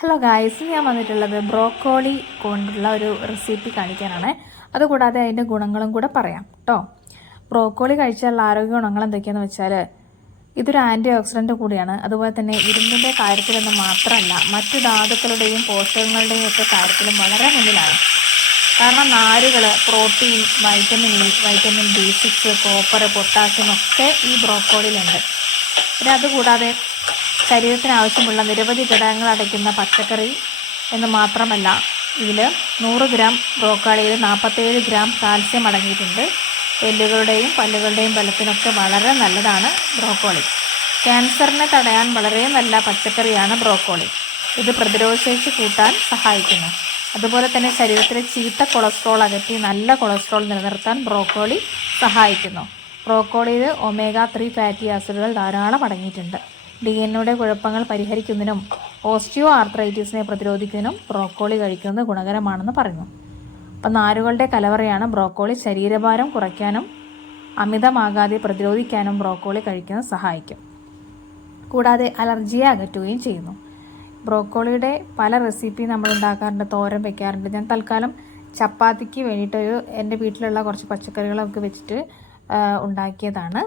Hello guys, ഞാൻ വന്നിട്ടുള്ളത് broccoli കൊണ്ടുള്ള ഒരു റെസിപ്പി കാണിക്കാനാണ്. അതുകൂടാതെ അതിൻ്റെ ഗുണങ്ങളും കൂടെ പറയാം കേട്ടോ. ബ്രോക്കോളി കഴിച്ചാലുള്ള ആരോഗ്യ ഗുണങ്ങൾ എന്തൊക്കെയാണെന്ന് വെച്ചാൽ ഇതൊരു ആൻറ്റി ഓക്സിഡൻ്റ് കൂടിയാണ്. അതുപോലെ തന്നെ ഇരുമ്പിൻ്റെ കാര്യത്തിലൊന്നും മാത്രമല്ല, മറ്റു ധാതുക്കളുടെയും പോഷകങ്ങളുടെയും ഒക്കെ കാര്യത്തിലും വളരെ മുന്നിലാണ്. കാരണം നാരുകൾ, protein, vitamin E, vitamin B6, copper, potassium ഒക്കെ ഈ ബ്രോക്കോളിയിലുണ്ട്. പിന്നെ അതുകൂടാതെ ശരീരത്തിന് ആവശ്യമുള്ള നിരവധി ഘടകങ്ങൾ അടയ്ക്കുന്ന പച്ചക്കറി എന്ന് മാത്രമല്ല, ഇതിൽ 100 ഗ്രാം ബ്രോക്കോളിയിൽ 47 ഗ്രാം കാൽസ്യം അടങ്ങിയിട്ടുണ്ട്. എല്ലുകളുടെയും പല്ലുകളുടെയും ബലത്തിനൊക്കെ വളരെ നല്ലതാണ് ബ്രോക്കോളി. ക്യാൻസറിനെ തടയാൻ വളരെ നല്ല പച്ചക്കറിയാണ് ബ്രോക്കോളി. ഇത് പ്രതിരോധശേഷി കൂട്ടാൻ സഹായിക്കുന്നു. അതുപോലെ തന്നെ ശരീരത്തിലെ ചീത്ത കൊളസ്ട്രോൾ അകറ്റി നല്ല കൊളസ്ട്രോൾ നിലനിർത്താൻ ബ്രോക്കോളി സഹായിക്കുന്നു. ബ്രോക്കോളിയിൽ omega-3 ഫാറ്റി ആസിഡുകൾ ധാരാളം അടങ്ങിയിട്ടുണ്ട്. DNA കുഴപ്പങ്ങൾ പരിഹരിക്കുന്നതിനും ഓസ്റ്റിയോ ആർത്രൈറ്റിസിനെ പ്രതിരോധിക്കുന്നതിനും ബ്രോക്കോളി കഴിക്കുന്നത് ഗുണകരമാണെന്ന് പറയുന്നു. അപ്പം നാരുകളുടെ കലവറയാണ് ബ്രോക്കോളി. ശരീരഭാരം കുറയ്ക്കാനും അമിതമാകാതെ പ്രതിരോധിക്കാനും ബ്രോക്കോളി കഴിക്കുന്നത് സഹായിക്കും. കൂടാതെ അലർജിയെ അകറ്റുകയും ചെയ്യുന്നു. ബ്രോക്കോളിയുടെ പല റെസിപ്പി നമ്മൾ ഉണ്ടാക്കാറുണ്ട്, തോരൻ വെക്കാറുണ്ട്. ഞാൻ തൽക്കാലം ചപ്പാത്തിക്ക് വേണ്ടിയിട്ടൊരു എൻ്റെ വീട്ടിലുള്ള കുറച്ച് പച്ചക്കറികളൊക്കെ വെച്ചിട്ട് ഉണ്ടാക്കിയതാണ്.